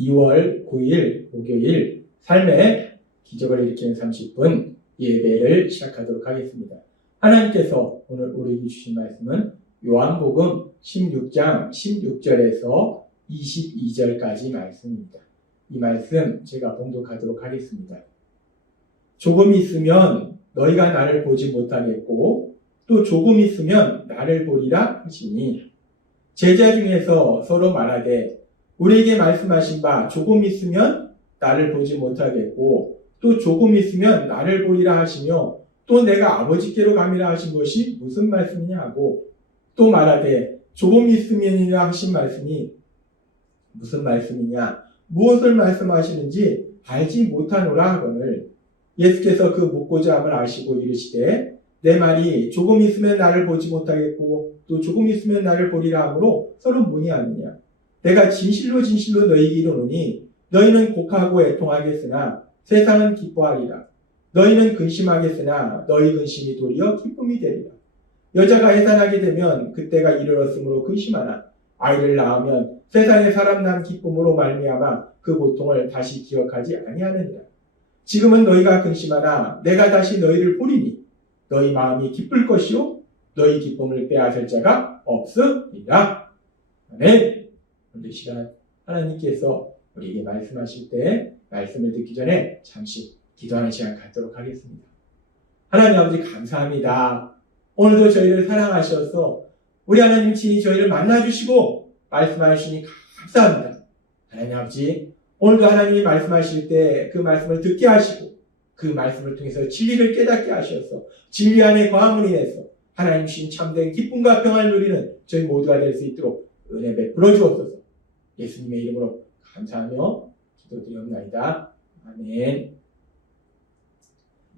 2월 9일 목요일 삶의 기적을 일으키는 30분 예배를 시작하도록 하겠습니다. 하나님께서 오늘 우리에게 주신 말씀은 요한복음 16장 16절에서 22절까지 말씀입니다. 이 말씀 제가 봉독하도록 하겠습니다. 조금 있으면 너희가 나를 보지 못하겠고 또 조금 있으면 나를 보리라 하시니 제자 중에서 서로 말하되 우리에게 말씀하신 바 조금 있으면 나를 보지 못하겠고 또 조금 있으면 나를 보리라 하시며 또 내가 아버지께로 감이라 하신 것이 무슨 말씀이냐 하고 또 말하되 조금 있으면이라 하신 말씀이 무슨 말씀이냐 무엇을 말씀하시는지 알지 못하노라 하거늘 예수께서 그 묻고자 함을 아시고 이르시되 내 말이 조금 있으면 나를 보지 못하겠고 또 조금 있으면 나를 보리라 하므로 서로 문의하느냐 내가 진실로 진실로 너희에게 이르노니 너희는 곡하고 애통하겠으나 세상은 기뻐하리라. 너희는 근심하겠으나 너희 근심이 도리어 기쁨이 되리라. 여자가 해산하게 되면 그때가 이르렀으므로 근심하나 아이를 낳으면 세상에 사람 난 기쁨으로 말미암아 그 고통을 다시 기억하지 아니하느니라. 지금은 너희가 근심하나 내가 다시 너희를 보리니 너희 마음이 기쁠 것이요 너희 기쁨을 빼앗을 자가 없으리라. 아멘. 오늘 이 시간 하나님께서 우리에게 말씀하실 때 말씀을 듣기 전에 잠시 기도하는 시간 갖도록 하겠습니다. 하나님 아버지 감사합니다. 오늘도 저희를 사랑하셔서 우리 하나님 친히 저희를 만나주시고 말씀하시니 감사합니다. 하나님 아버지 오늘도 하나님이 말씀하실 때 그 말씀을 듣게 하시고 그 말씀을 통해서 진리를 깨닫게 하셔서 진리 안에 거함을 인해서 하나님 주신 참된 기쁨과 평안을 누리는 저희 모두가 될 수 있도록 은혜 베풀어 주옵소서. 예수님의 이름으로 감사하며 기도드리옵나이다. 아멘.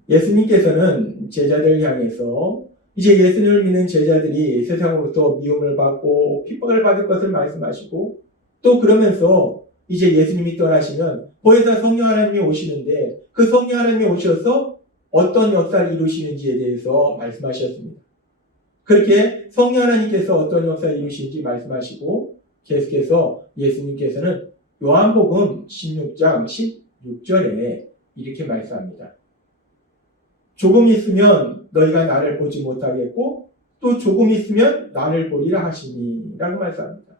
예수님께서는 제자들을 향해서 이제 예수님을 믿는 제자들이 세상으로부터 미움을 받고 핍박을 받을 것을 말씀하시고 또 그러면서 이제 예수님이 떠나시면 보혜사 성령 하나님이 오시는데 그 성령 하나님이 오셔서 어떤 역사를 이루시는지에 대해서 말씀하셨습니다. 그렇게 성령 하나님께서 어떤 역사를 이루시는지 말씀하시고 계속해서 예수님께서는 요한복음 16장 16절에 이렇게 말씀합니다. 조금 있으면 너희가 나를 보지 못하겠고 또 조금 있으면 나를 보리라 하시니 라고 말씀합니다.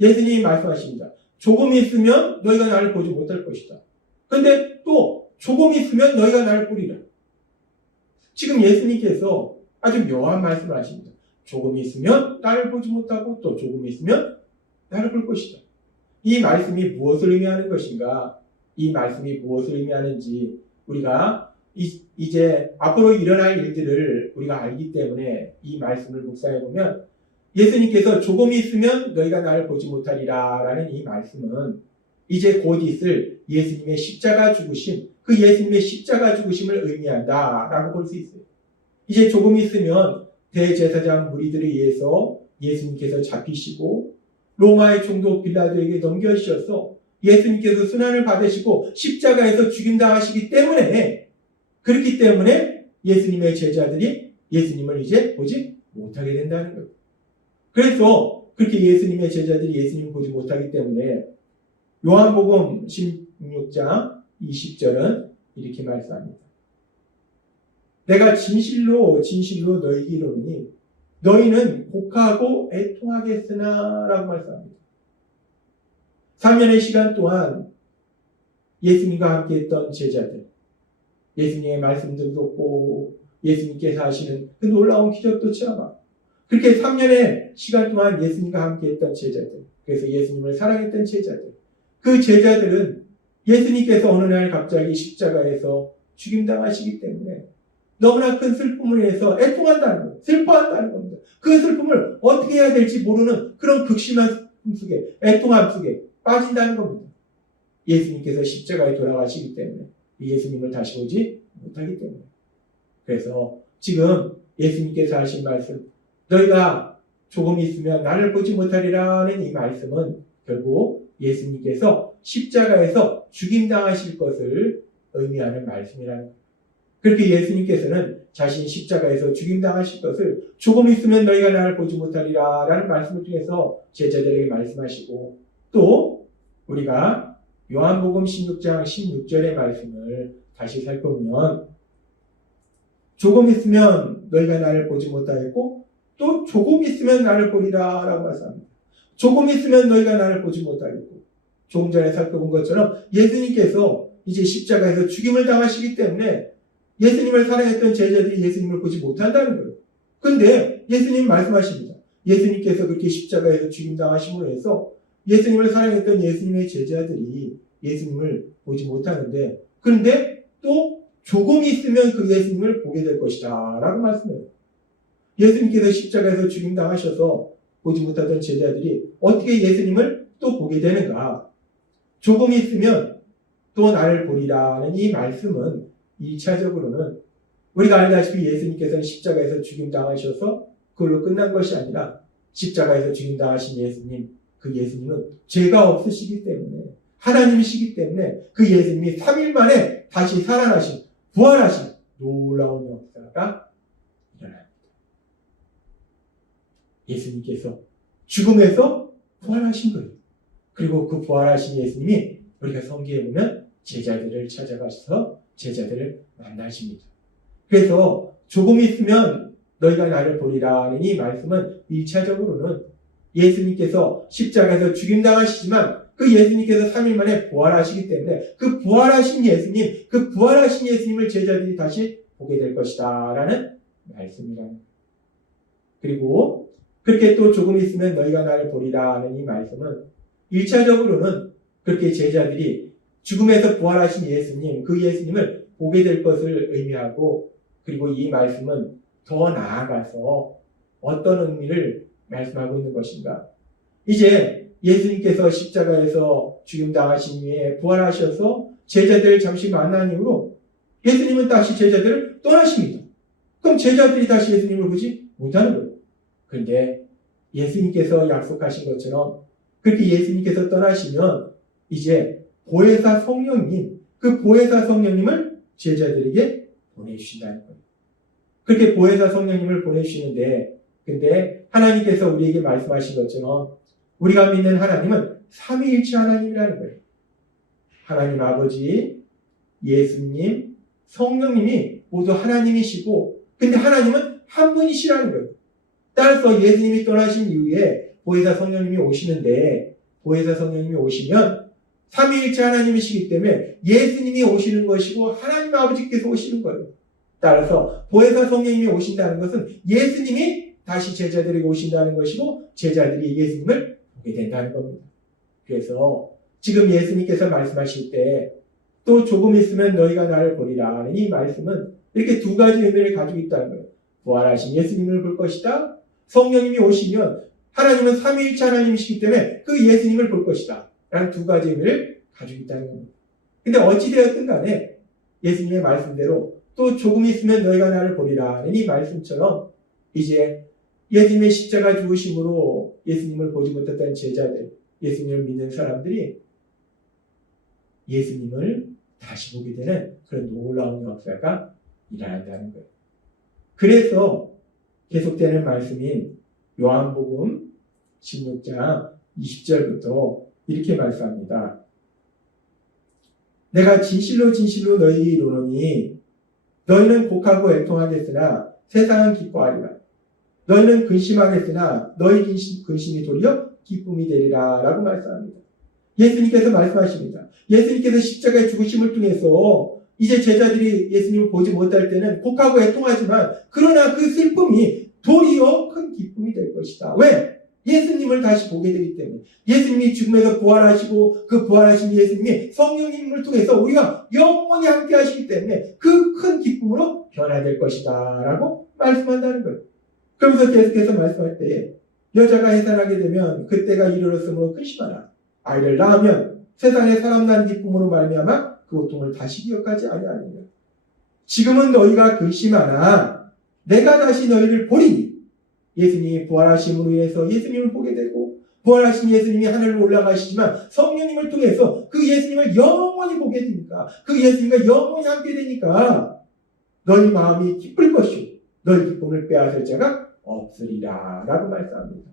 예수님이 말씀하십니다. 조금 있으면 너희가 나를 보지 못할 것이다. 근데 또 조금 있으면 너희가 나를 보리라. 지금 예수님께서 아주 묘한 말씀을 하십니다. 조금 있으면 나를 보지 못하고 또 조금 있으면 나를 볼 것이다. 이 말씀이 무엇을 의미하는 것인가? 이 말씀이 무엇을 의미하는지 우리가 이제 앞으로 일어날 일들을 우리가 알기 때문에 이 말씀을 묵상해보면 예수님께서 조금 있으면 너희가 나를 보지 못하리라 라는 이 말씀은 이제 곧 있을 예수님의 십자가 죽으심, 그 예수님의 십자가 죽으심을 의미한다 라고 볼 수 있어요. 이제 조금 있으면 대제사장 무리들에 의해서 예수님께서 잡히시고 로마의 총독 빌라도에게 넘겨주셔서 예수님께서 순환을 받으시고 십자가에서 죽임당하시기 때문에 그렇기 때문에 예수님의 제자들이 예수님을 이제 보지 못하게 된다는 거예요. 그래서 그렇게 예수님의 제자들이 예수님을 보지 못하기 때문에 요한복음 16장 20절은 이렇게 말씀합니다. 내가 진실로 진실로 너희에게 이르노니 너희는 곡하고 애통하겠으나 라고 말씀합니다. 3년의 시간 동안 예수님과 함께 했던 제자들, 예수님의 말씀도 듣고 예수님께서 하시는 그 놀라운 기적도 체험하고 그렇게 3년의 시간 동안 예수님과 함께 했던 제자들, 그래서 예수님을 사랑했던 제자들, 그 제자들은 예수님께서 어느 날 갑자기 십자가에서 죽임당하시기 때문에 너무나 큰 슬픔을 해서 애통한다는 거예요. 슬퍼한다는 겁니다. 그 슬픔을 어떻게 해야 될지 모르는 그런 극심한 슬픔 속에, 애통함 속에 빠진다는 겁니다. 예수님께서 십자가에 돌아가시기 때문에 예수님을 다시 보지 못하기 때문에. 그래서 지금 예수님께서 하신 말씀, 너희가 조금 있으면 나를 보지 못하리라는 이 말씀은 결국 예수님께서 십자가에서 죽임당하실 것을 의미하는 말씀이라는 거예요. 그렇게 예수님께서는 자신 십자가에서 죽임당하실 것을 조금 있으면 너희가 나를 보지 못하리라 라는 말씀을 통해서 제자들에게 말씀하시고 또 우리가 요한복음 16장 16절의 말씀을 다시 살펴보면 조금 있으면 너희가 나를 보지 못하겠고 또 조금 있으면 나를 보리라 라고 말씀합니다. 조금 있으면 너희가 나를 보지 못하겠고 조금 전에 살펴본 것처럼 예수님께서 이제 십자가에서 죽임을 당하시기 때문에 예수님을 사랑했던 제자들이 예수님을 보지 못한다는 거예요. 그런데 예수님 말씀하십니다. 예수님께서 그렇게 십자가에서 죽임 당하심으로 해서 예수님을 사랑했던 예수님의 제자들이 예수님을 보지 못하는데 그런데 또 조금 있으면 그 예수님을 보게 될 것이다 라고 말씀해요. 예수님께서 십자가에서 죽임 당하셔서 보지 못하던 제자들이 어떻게 예수님을 또 보게 되는가? 조금 있으면 또 나를 보리라는 이 말씀은 1차적으로는 우리가 알다시피 예수님께서는 십자가에서 죽임 당하셔서 그걸로 끝난 것이 아니라 십자가에서 죽임 당하신 예수님, 그 예수님은 죄가 없으시기 때문에 하나님이시기 때문에 그 예수님이 3일 만에 다시 살아나신, 부활하신 놀라운 역사가 일어납니다. 예수님께서 죽음에서 부활하신 거예요. 그리고 그 부활하신 예수님이 우리가 성경에 보면 제자들을 찾아가셔서 제자들을 만나십니다. 그래서 조금 있으면 너희가 나를 보리라는 이 말씀은 1차적으로는 예수님께서 십자가에서 죽임당하시지만 그 예수님께서 3일 만에 부활하시기 때문에 그 부활하신 예수님, 그 부활하신 예수님을 제자들이 다시 보게 될 것이다 라는 말씀이랍니다. 그리고 그렇게 또 조금 있으면 너희가 나를 보리라는 이 말씀은 1차적으로는 그렇게 제자들이 죽음에서 부활하신 예수님, 그 예수님을 보게 될 것을 의미하고 그리고 이 말씀은 더 나아가서 어떤 의미를 말씀하고 있는 것인가? 이제 예수님께서 십자가에서 죽임당하신 후에 부활하셔서 제자들을 잠시 만난 이후로 예수님은 다시 제자들을 떠나십니다. 그럼 제자들이 다시 예수님을 보지 못하는 거예요. 그런데 예수님께서 약속하신 것처럼 그렇게 예수님께서 떠나시면 이제 보혜사 성령님, 그 보혜사 성령님을 제자들에게 보내주신다는 거예요. 그렇게 보혜사 성령님을 보내주시는데 근데 하나님께서 우리에게 말씀하신 것처럼 우리가 믿는 하나님은 삼위일체 하나님이라는 거예요. 하나님 아버지, 예수님, 성령님이 모두 하나님이시고 근데 하나님은 한 분이시라는 거예요. 따라서 예수님이 떠나신 이후에 보혜사 성령님이 오시는데 보혜사 성령님이 오시면 삼위일체 하나님이시기 때문에 예수님이 오시는 것이고 하나님 아버지께서 오시는 거예요. 따라서 보혜사 성령님이 오신다는 것은 예수님이 다시 제자들에게 오신다는 것이고 제자들이 예수님을 보게 된다는 겁니다. 그래서 지금 예수님께서 말씀하실 때 또 조금 있으면 너희가 나를 보리라 이 말씀은 이렇게 두 가지 의미를 가지고 있다는 거예요. 부활하신 예수님을 볼 것이다. 성령님이 오시면 하나님은 삼위일체 하나님이시기 때문에 그 예수님을 볼 것이다. 라는 두 가지 의미를 가지고 있다는 겁니다. 근데 어찌되었든 간에 예수님의 말씀대로 또 조금 있으면 너희가 나를 보리라 이 말씀처럼 이제 예수님의 십자가 죽으심으로 예수님을 보지 못했던 제자들, 예수님을 믿는 사람들이 예수님을 다시 보게 되는 그런 놀라운 역사가 일어난다는 거예요. 그래서 계속되는 말씀인 요한복음 16장 20절부터 이렇게 말씀합니다. 내가 진실로 진실로 너희에게 이르노니 너희는 곡하고 애통하겠으나 세상은 기뻐하리라. 너희는 근심하겠으나 너희 근심이 도리어 기쁨이 되리라 라고 말씀합니다. 예수님께서 말씀하십니다. 예수님께서 십자가의 죽으심을 통해서 이제 제자들이 예수님을 보지 못할 때는 곡하고 애통하지만 그러나 그 슬픔이 도리어 큰 기쁨이 될 것이다. 왜? 예수님을 다시 보게 되기 때문에 예수님이 죽음에서 부활하시고 그 부활하신 예수님이 성령님을 통해서 우리가 영원히 함께 하시기 때문에 그 큰 기쁨으로 변화될 것이다 라고 말씀한다는 거예요. 그러면서 계속해서 말씀할 때 여자가 해산하게 되면 그때가 이르렀으므로 근심하라. 아이를 낳으면 세상에 사람 난 기쁨으로 말미암아 그 고통을 다시 기억하지 아니하리라. 지금은 너희가 근심하나 내가 다시 너희를 보리니 예수님이 부활하심으로 인해서 예수님을 보게 되고 부활하신 예수님이 하늘로 올라가시지만 성령님을 통해서 그 예수님을 영원히 보게 되니까 그 예수님과 영원히 함께 되니까 너희 마음이 기쁠 것이요 너희 기쁨을 빼앗을 자가 없으리라 라고 말씀합니다.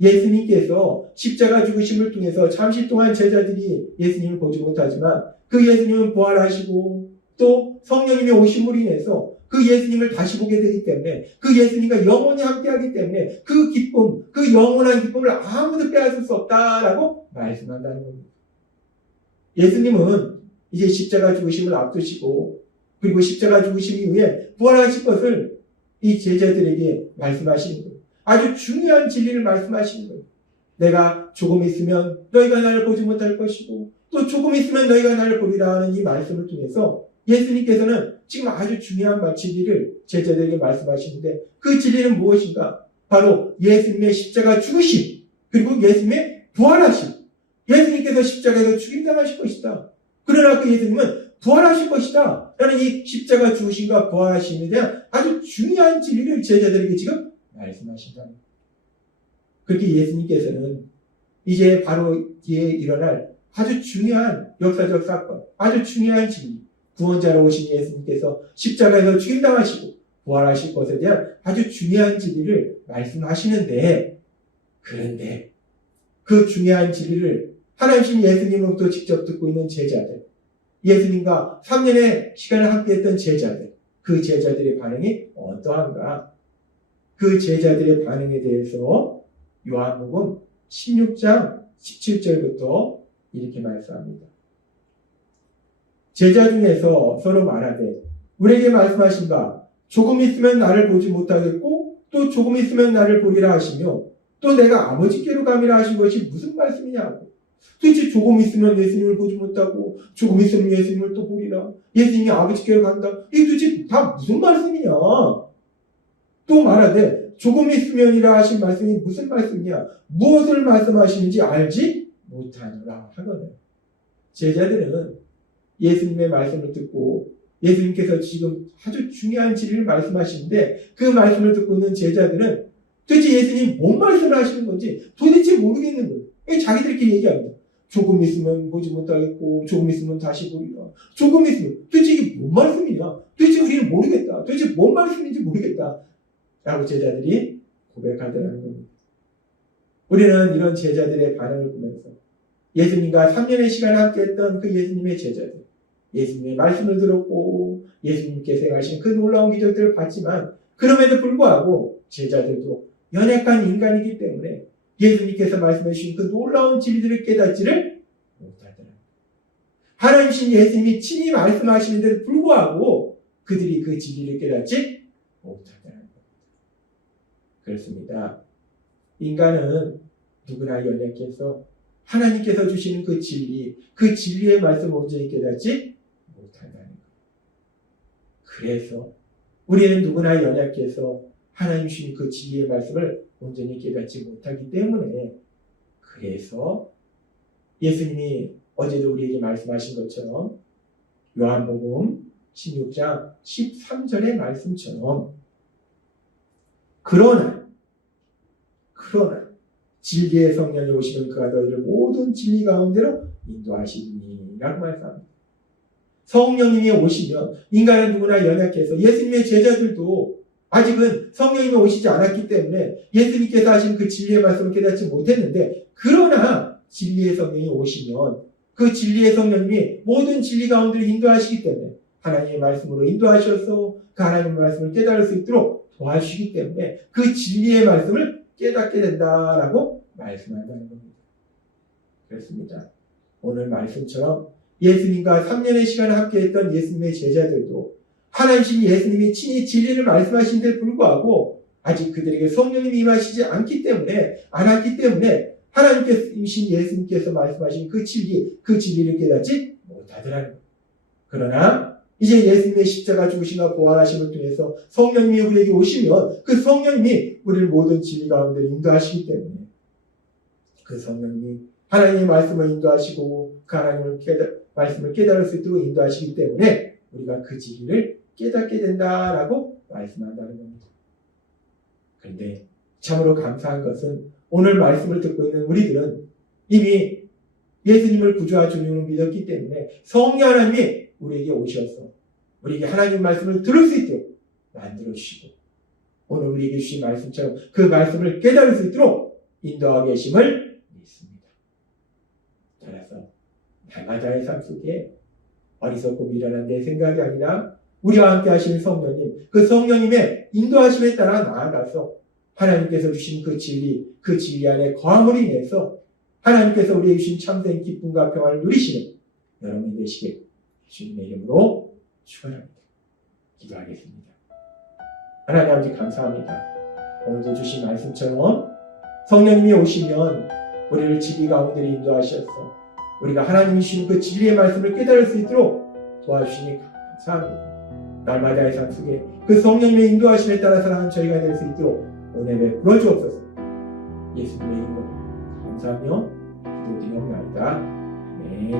예수님께서 십자가 죽으심을 통해서 잠시 동안 제자들이 예수님을 보지 못하지만 그 예수님은 부활하시고 또 성령님의 오심으로 인해서 그 예수님을 다시 보게 되기 때문에 그 예수님과 영원히 함께하기 때문에 그 기쁨, 그 영원한 기쁨을 아무도 빼앗을 수 없다라고 말씀한다는 겁니다. 예수님은 이제 십자가 죽으심을 앞두시고 그리고 십자가 죽으심 이후에 부활하실 것을 이 제자들에게 말씀하시는 거예요. 아주 중요한 진리를 말씀하시는 거예요. 내가 조금 있으면 너희가 나를 보지 못할 것이고 또 조금 있으면 너희가 나를 보리라 하는 이 말씀을 통해서 예수님께서는 지금 아주 중요한 진리를 제자들에게 말씀하시는데 그 진리는 무엇인가? 바로 예수님의 십자가 죽으심 그리고 예수님의 부활하심. 예수님께서 십자가에서 죽임당하실 것이다. 그러나 그 예수님은 부활하실 것이다. 라는 이 십자가 죽으심과 부활하심에 대한 아주 중요한 진리를 제자들에게 지금 말씀하신다. 그렇게 예수님께서는 이제 바로 뒤에 일어날 아주 중요한 역사적 사건, 아주 중요한 진리, 구원자로 오신 예수님께서 십자가에서 죽임당하시고 부활하실 것에 대한 아주 중요한 진리를 말씀하시는데, 그런데 그 중요한 진리를 하나님신 예수님으로부터 직접 듣고 있는 제자들, 예수님과 3년의 시간을 함께했던 제자들, 그 제자들의 반응이 어떠한가? 그 제자들의 반응에 대해서 요한복음 16장 17절부터 이렇게 말씀합니다. 제자 중에서 서로 말하되 우리에게 말씀하신 바 조금 있으면 나를 보지 못하겠고 또 조금 있으면 나를 보리라 하시며 또 내가 아버지께로 감이라 하신 것이 무슨 말씀이냐고. 도대체 조금 있으면 예수님을 보지 못하고 조금 있으면 예수님을 또 보리라. 예수님이 아버지께로 간다. 이게 도대체 다 무슨 말씀이냐. 또 말하되 조금 있으면이라 하신 말씀이 무슨 말씀이냐. 무엇을 말씀하시는지 알지 못하노라 하거든. 제자들은 예수님의 말씀을 듣고 예수님께서 지금 아주 중요한 진리를 말씀하시는데 그 말씀을 듣고 있는 제자들은 도대체 예수님이 뭔 말씀을 하시는 건지 도대체 모르겠는 거예요. 자기들끼리 얘기합니다. 조금 있으면 보지 못하겠고 조금 있으면 다시 보리라. 조금 있으면 도대체 이게 뭔 말씀이냐. 도대체 우리는 모르겠다. 도대체 뭔 말씀인지 모르겠다. 라고 제자들이 고백하더라는 겁니다. 우리는 이런 제자들의 반응을 보면서 예수님과 3년의 시간을 함께했던 그 예수님의 제자들, 예수님의 말씀을 들었고 예수님께서 행하신 그 놀라운 기적들을 봤지만 그럼에도 불구하고 제자들도 연약한 인간이기 때문에 예수님께서 말씀해 주신 그 놀라운 진리들을 깨닫지를 못하더라. 하나님신 예수님이 친히 말씀하시는데도 불구하고 그들이 그 진리를 깨닫지 못하더라. 그렇습니다. 인간은 누구나 연약해서 하나님께서 주시는 그 진리, 그 진리의 말씀을 온전히 깨닫지 못한다는 것. 그래서 우리는 누구나 연약해서 하나님 주신 그 진리의 말씀을 온전히 깨닫지 못하기 때문에 그래서 예수님이 어제도 우리에게 말씀하신 것처럼 요한복음 16장 13절의 말씀처럼 그러나 진리의 성령이 오시면 그가 너희를 모든 진리 가운데로 인도하시리니 라고 말씀합니다. 성령님이 오시면 인간은 누구나 연약해서 예수님의 제자들도 아직은 성령님이 오시지 않았기 때문에 예수님께서 하신 그 진리의 말씀을 깨닫지 못했는데 그러나 진리의 성령이 오시면 그 진리의 성령님이 모든 진리 가운데로 인도하시기 때문에 하나님의 말씀으로 인도하셔서 그 하나님의 말씀을 깨달을 수 있도록 도와주시기 때문에 그 진리의 말씀을 깨닫게 된다라고 말씀한다는 겁니다. 그렇습니다. 오늘 말씀처럼 예수님과 3년의 시간을 함께했던 예수님의 제자들도 하나님신 예수님이 친히 진리를 말씀하신 데 불구하고 아직 그들에게 성령님이 임하시지 않았기 때문에 하나님께신 예수님께서 말씀하신 그 진리를 깨닫지 못하더라는 겁니다. 그러나 이제 예수님의 십자가 죽으심과 부활하심을 통해서 성령님이 우리에게 오시면 그 성령님이 우리를 모든 진리 가운데 인도하시기 때문에 그 성령님이 하나님의 말씀을 인도하시고 그 하나님의 말씀을 깨달을 수 있도록 인도하시기 때문에 우리가 그 진리를 깨닫게 된다라고 말씀한다는 겁니다. 그런데 참으로 감사한 것은 오늘 말씀을 듣고 있는 우리들은 이미 예수님을 구주와 주님으로 믿었기 때문에 성령 하나님이 우리에게 오셔서 우리에게 하나님 말씀을 들을 수 있도록 만들어주시고 오늘 우리에게 주신 말씀처럼 그 말씀을 깨달을 수 있도록 인도하고 계심을 믿습니다. 따라서 날마다의 삶 속에 어리석고 미련한 내 생각이 아니라 우리와 함께 하시는 성령님, 그 성령님의 인도하심에 따라 나아가서 하나님께서 주신 그 진리 안에 거함으로 인해서 하나님께서 우리에게 주신 참된 기쁨과 평안을 누리시는 여러분이 되시길 주님의 이름으로 축원합니다. 기도하겠습니다. 하나님 아버지 감사합니다. 오늘도 주신 말씀처럼 성령님이 오시면 우리를 진리 가운데 인도하셔서 우리가 하나님이 주신 그 진리의 말씀을 깨달을 수 있도록 도와주시니 감사합니다. 날마다의 삶 속에 그 성령님의 인도하심에 따라 살아가는 저희가 될 수 있도록 은혜 베풀어 주옵소서. 예수님의 이름으로 감사하며 기도드리옵나이다. 아멘.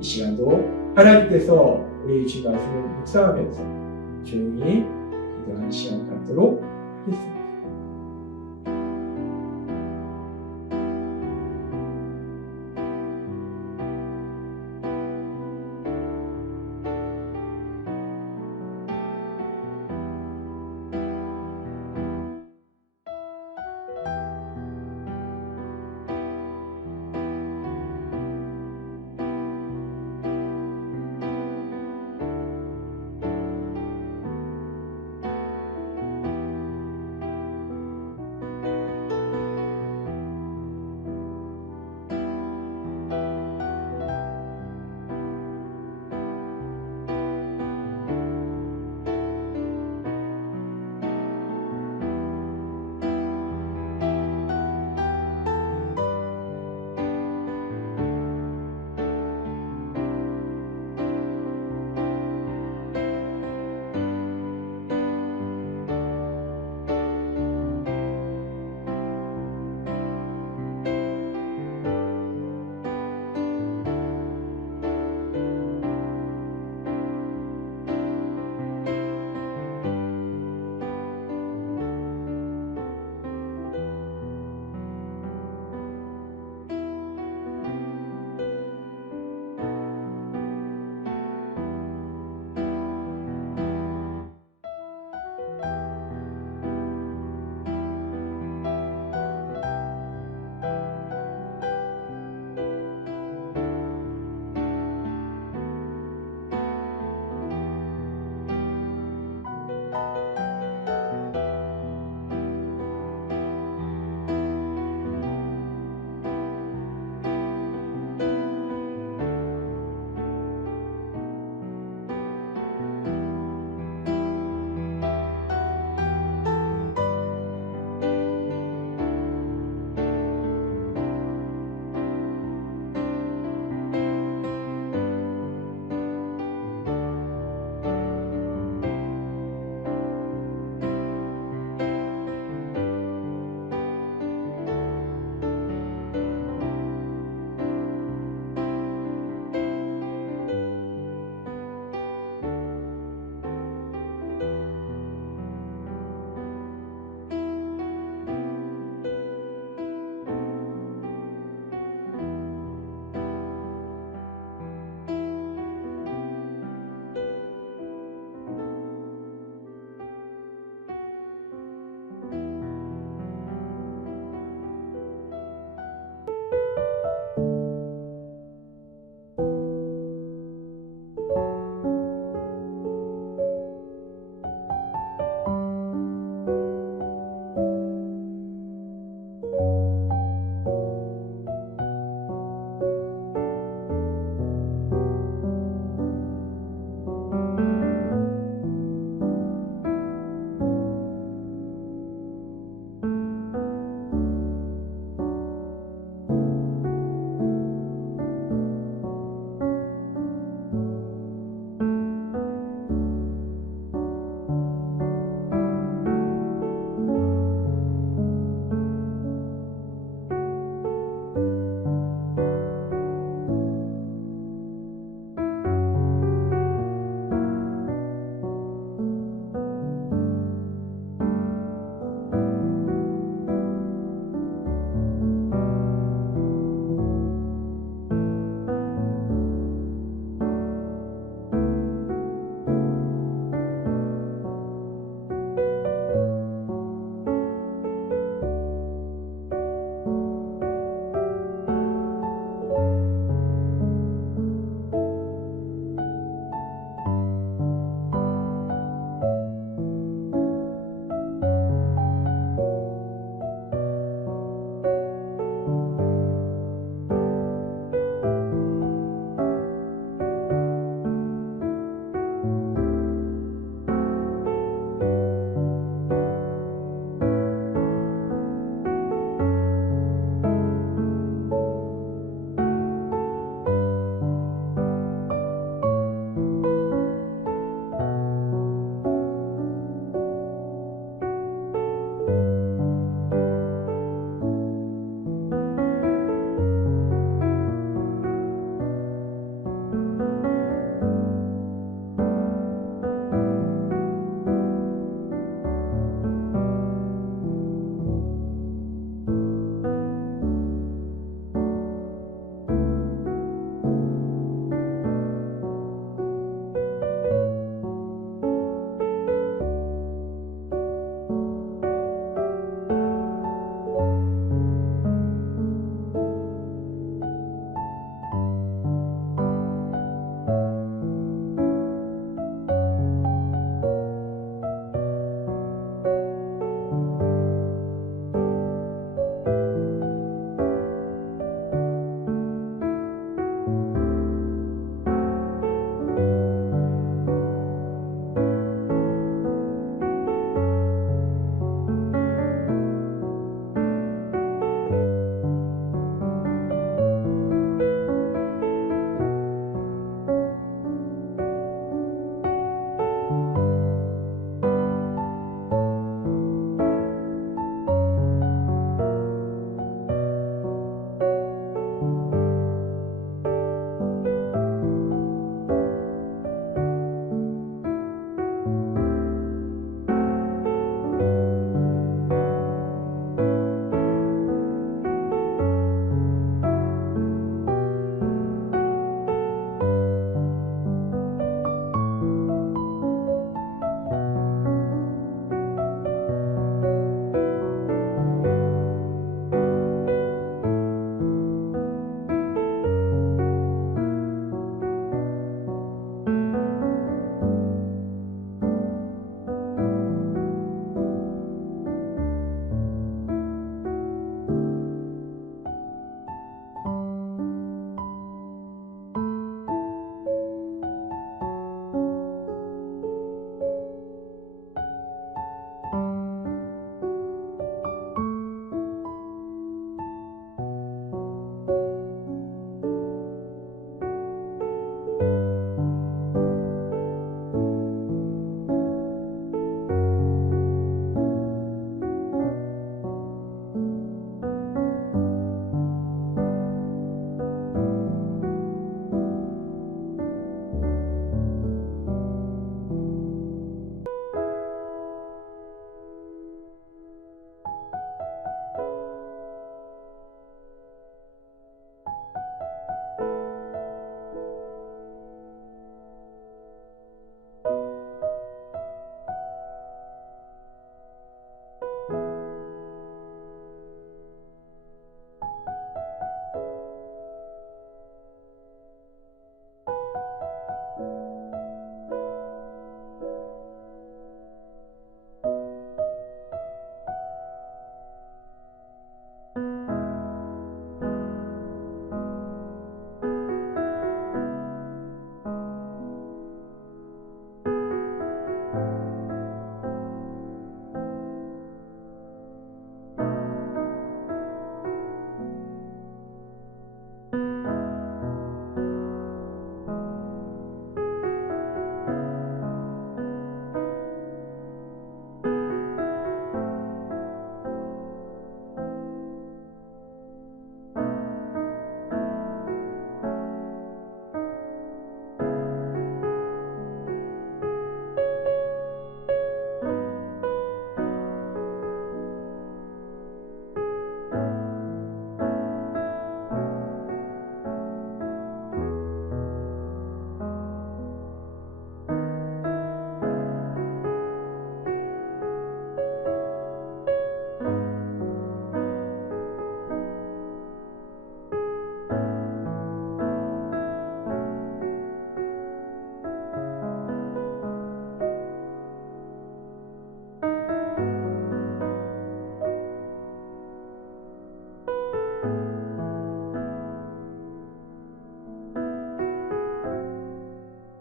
이 시간도 하나님께서 우리의 주신 말씀을 묵상하면서 조용히 기도하는 시간 갖도록 하겠습니다.